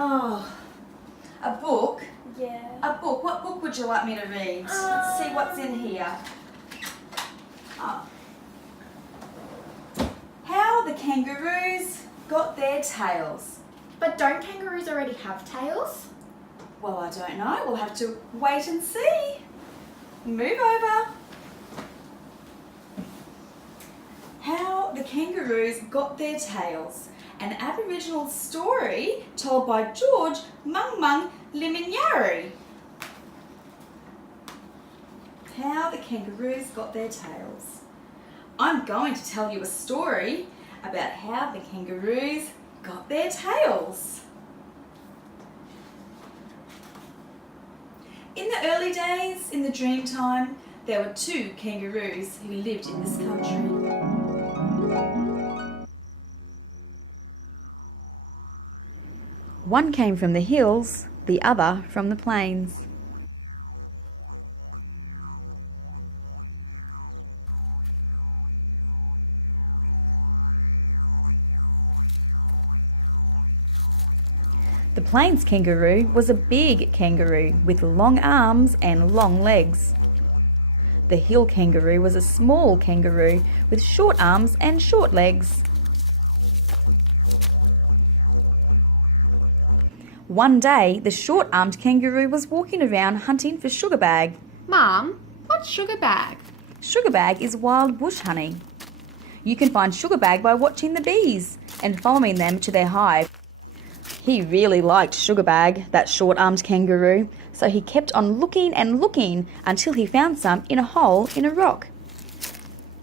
Oh, a book? Yeah. A book? What book would you like me to read? Let's see what's in here. Oh. How the Kangaroos got their tails. But don't kangaroos already have tails? Well, I don't know. We'll have to wait and see. Move over. How the Kangaroos got their tails. An Aboriginal story told by George Mung Mung Liminyari. How the Kangaroos got their tails. I'm going to tell you a story about how the kangaroos got their tails. In the early days, in the dream time, there were 2 kangaroos who lived in this country. One came from the hills, the other from the plains. The plains kangaroo was a big kangaroo with long arms and long legs. The hill kangaroo was a small kangaroo with short arms and short legs. One day, the short-armed kangaroo was walking around hunting for sugarbag. Mum, what's sugarbag? Sugarbag is wild bush honey. You can find sugarbag by watching the bees and following them to their hive. He really liked sugarbag, that short-armed kangaroo, so he kept on looking and looking until he found some in a hole in a rock.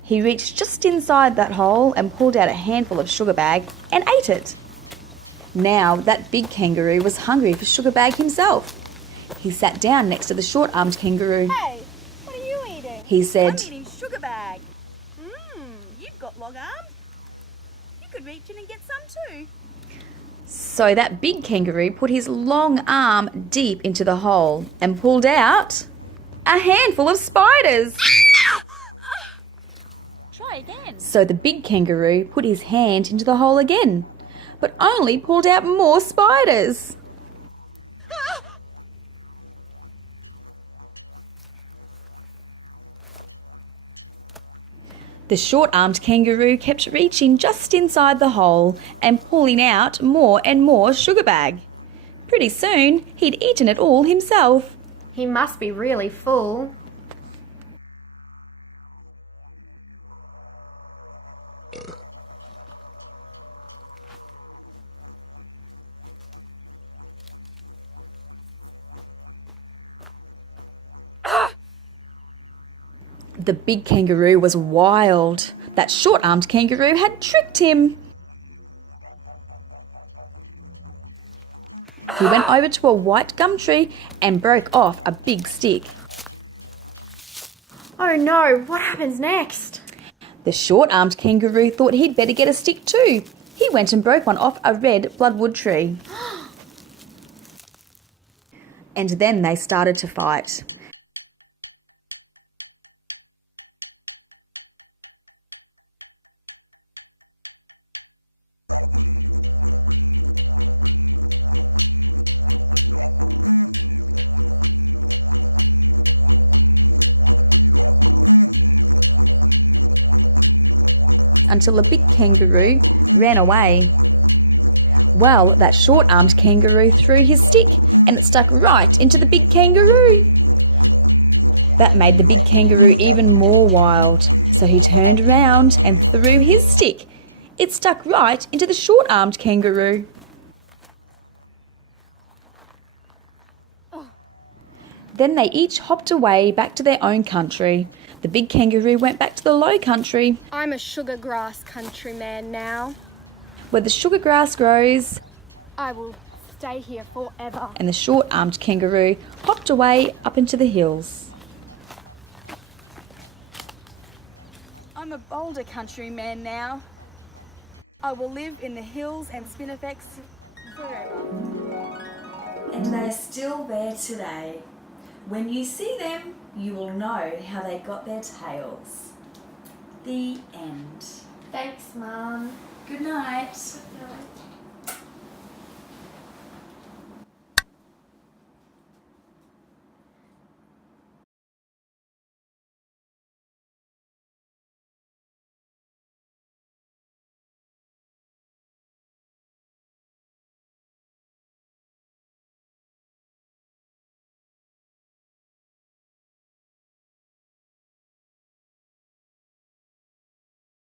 He reached just inside that hole and pulled out a handful of sugarbag and ate it. Now that big kangaroo was hungry for sugarbag himself. He sat down next to the short-armed kangaroo. Hey, what are you eating? He said, I'm eating sugarbag. You've got long arms. You could reach in and get some too. So that big kangaroo put his long arm deep into the hole and pulled out a handful of spiders. Try again. So the big kangaroo put his hand into the hole again, but only pulled out more spiders. The short-armed kangaroo kept reaching just inside the hole and pulling out more and more sugarbag. Pretty soon, he'd eaten it all himself. He must be really full. The big kangaroo was wild. That short-armed kangaroo had tricked him. He went over to a white gum tree and broke off a big stick. Oh no, what happens next? The short-armed kangaroo thought he'd better get a stick too. He went and broke one off a red bloodwood tree. And then they started to fight. Until a big kangaroo ran away. Well, that short-armed kangaroo threw his stick and it stuck right into the big kangaroo. That made the big kangaroo even more wild, so he turned around and threw his stick. It stuck right into the short-armed kangaroo. Then they each hopped away back to their own country. The big kangaroo went back to the low country, I'm a sugar grass countryman now. where the sugar grass grows, I will stay here forever. and the short-armed kangaroo hopped away up into the hills. I'm a bolder countryman now. I will live in the hills and spinifex forever. And they are still there today. When you see them, you will know how they got their tails. The end. Thanks, Mum. Good night. Good night.